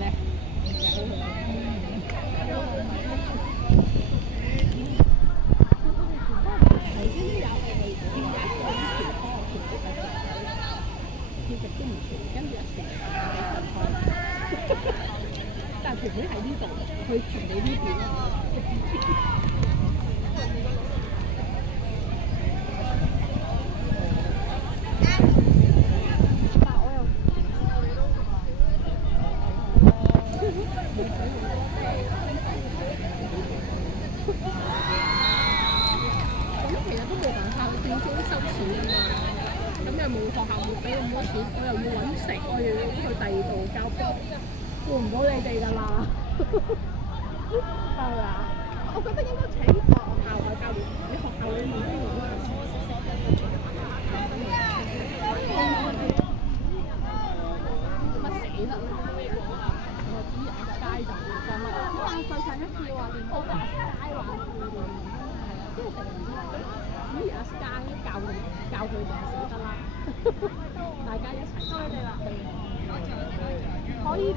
啫？頭先都有係見有一個呢條拖跳極都唔全，跟住一成日俾佢開，但係條妹喺呢度，佢傳你呢邊。咁又冇學校會俾咁多錢，我又要揾食，我又要去第二度交課，顧唔到你哋㗎啦，係咪啊？我覺得應該請個學校嘅教練，你學校裏面都有乜事？乜死啦！我知阿街就會講乜，咁啊再上一次話練好阿街話即係成日只要阿 Sky 教佢就死得啦，大家一齊。多謝你啦，可以。